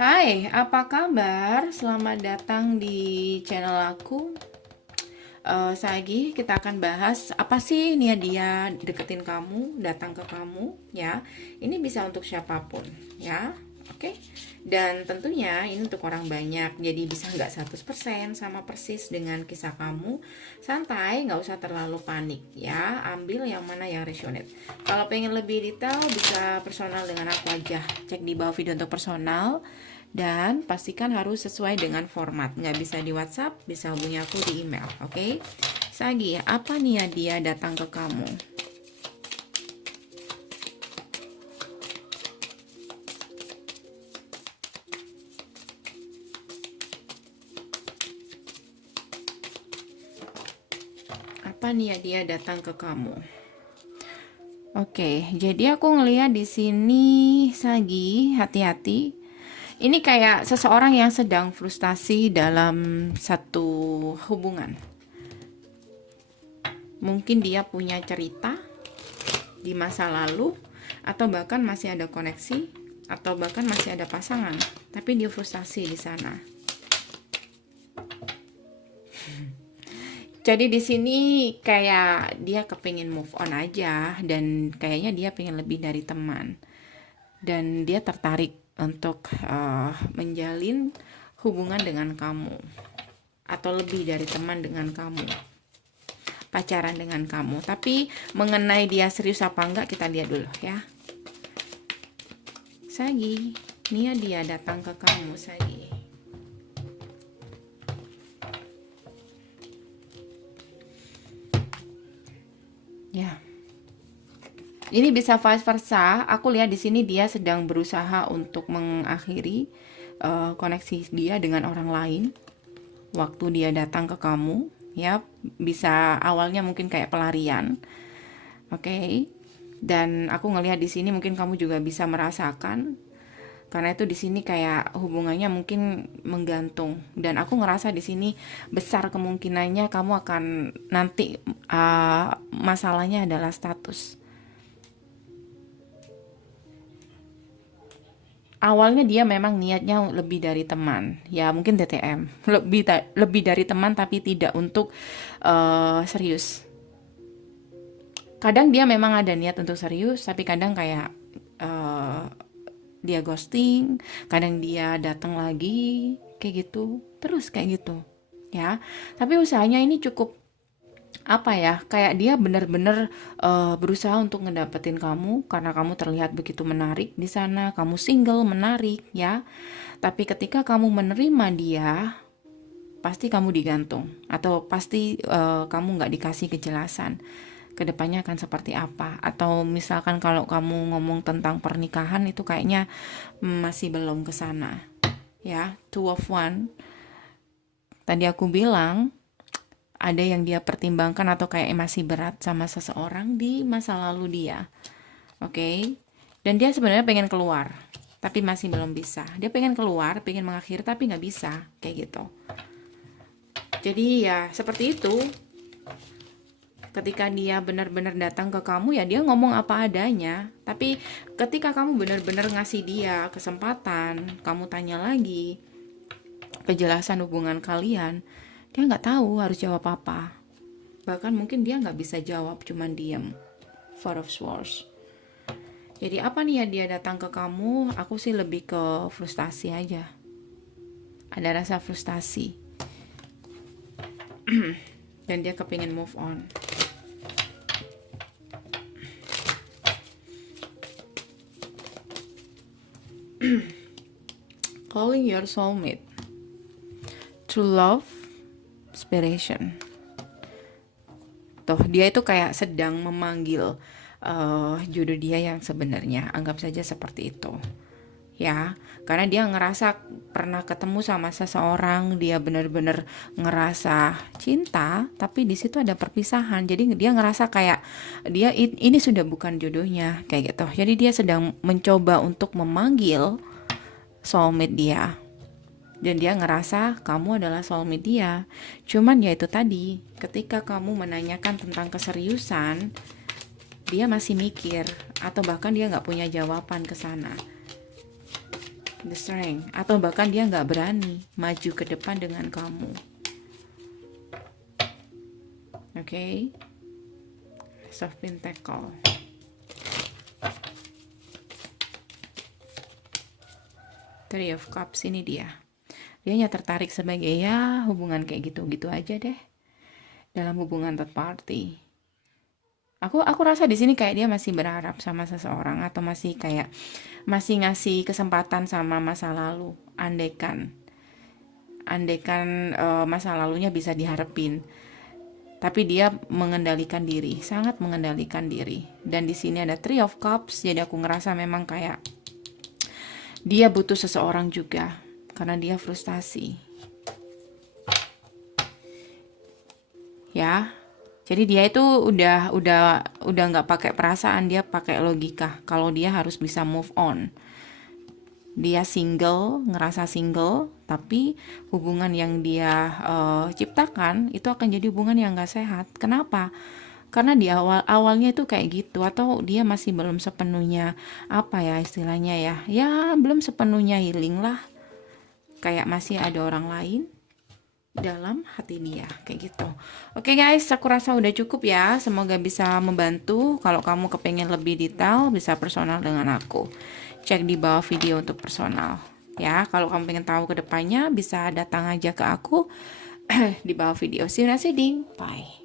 Hai, apa kabar? Selamat datang di channel aku. Sagi, kita akan bahas apa sih niat dia deketin kamu, datang ke kamu, ya. Ini bisa untuk siapapun, ya. Oke. Dan tentunya ini untuk orang banyak, jadi bisa nggak 100% sama persis dengan kisah kamu. Santai, nggak usah terlalu panik, ya. Ambil yang mana yang resonate. Kalau pengen lebih detail, bisa personal dengan aku aja. Cek di bawah video untuk personal. Dan pastikan harus sesuai dengan format. Nggak bisa di WhatsApp, bisa hubungi aku di email. Oke? Sagi, apa nih ya dia datang ke kamu? Apa nih ya dia datang ke kamu? Oke, jadi aku ngelihat di sini Sagi, hati-hati. Ini kayak seseorang yang sedang frustasi dalam satu hubungan. Mungkin dia punya cerita di masa lalu, atau bahkan masih ada koneksi, atau bahkan masih ada pasangan, tapi dia frustasi di sana. Jadi di sini kayak dia kepingin move on aja, dan kayaknya dia pengen lebih dari teman, dan dia tertarik untuk menjalin hubungan dengan kamu, atau lebih dari teman dengan kamu, pacaran dengan kamu. Tapi mengenai dia serius apa enggak, kita lihat dulu ya. Sagi, Nia dia datang ke kamu, Sagi. Ya. Ini bisa vice versa. Aku lihat di sini dia sedang berusaha untuk mengakhiri koneksi dia dengan orang lain waktu dia datang ke kamu. Ya, bisa awalnya mungkin kayak pelarian. Oke. Dan aku ngelihat di sini mungkin kamu juga bisa merasakan, karena itu di sini kayak hubungannya mungkin menggantung, dan aku ngerasa di sini besar kemungkinannya kamu akan nanti masalahnya adalah status. Awalnya dia memang niatnya lebih dari teman, ya mungkin TTM, lebih dari teman tapi tidak untuk serius. Kadang dia memang ada niat untuk serius, tapi kadang kayak uh, dia ghosting, kadang dia datang lagi kayak gitu, terus kayak gitu, ya. Tapi usahanya ini cukup apa ya, kayak dia benar-benar berusaha untuk ngedapetin kamu karena kamu terlihat begitu menarik di sana, kamu single menarik, ya. Tapi ketika kamu menerima dia, pasti kamu digantung, atau pasti kamu nggak dikasih kejelasan kedepannya akan seperti apa. Atau misalkan kalau kamu ngomong tentang pernikahan, itu kayaknya masih belum ke sana, ya. Two of one, tadi aku bilang ada yang dia pertimbangkan atau kayak masih berat sama seseorang di masa lalu dia. Oke. Dan dia sebenarnya pengen keluar, tapi masih belum bisa. Dia pengen keluar, pengen mengakhiri, tapi nggak bisa, kayak gitu. Jadi ya seperti itu. Ketika dia benar-benar datang ke kamu, ya dia ngomong apa adanya. Tapi ketika kamu benar-benar ngasih dia kesempatan, kamu tanya lagi kejelasan hubungan kalian, dia nggak tahu harus jawab apa. Bahkan mungkin dia nggak bisa jawab, cuman diem. Four of Swords. Jadi apa nih ya dia datang ke kamu? Aku sih lebih ke frustasi aja. Ada rasa frustasi. Dan dia kepingin move on. Calling your soulmate. True love, inspiration. Tuh, dia itu kayak sedang memanggil jodoh dia yang sebenarnya. Anggap saja seperti itu, ya. Karena dia ngerasa pernah ketemu sama seseorang, dia benar-benar ngerasa cinta, tapi di situ ada perpisahan. Jadi dia ngerasa kayak dia ini sudah bukan jodohnya, kayak gitu. Jadi dia sedang mencoba untuk memanggil soulmate dia. Dan dia ngerasa kamu adalah soulmate dia. Cuman ya itu tadi, ketika kamu menanyakan tentang keseriusan, dia masih mikir, atau bahkan dia nggak punya jawaban ke sana. the strength, atau bahkan dia nggak berani maju ke depan dengan kamu. Oke. Of Pentacle. Three of Cups, ini dia. Dianya tertarik sebagai ya hubungan kayak gitu-gitu aja deh. Dalam hubungan third party. Aku rasa di sini kayak dia masih berharap sama seseorang, atau masih masih ngasih kesempatan sama masa lalu. Andaikan masa lalunya bisa diharapin. Tapi dia mengendalikan diri, sangat mengendalikan diri. Dan di sini ada Three of Cups, jadi aku ngerasa memang kayak dia butuh seseorang juga karena dia frustasi. Ya. Jadi dia itu udah nggak pakai perasaan, dia pakai logika. Kalau dia harus bisa move on. Dia single, ngerasa single, tapi hubungan yang dia ciptakan itu akan jadi hubungan yang nggak sehat. Kenapa? Karena di awalnya itu kayak gitu, atau dia masih belum sepenuhnya apa ya istilahnya ya belum sepenuhnya healing lah, kayak masih ada orang lain dalam hati dia kayak gitu. Oke guys, aku rasa udah cukup ya, semoga bisa membantu. Kalau kamu kepengen lebih detail bisa personal dengan aku, cek di bawah video untuk personal ya. Kalau kamu pengen tahu kedepannya bisa datang aja ke aku di bawah video. See you next reading, bye.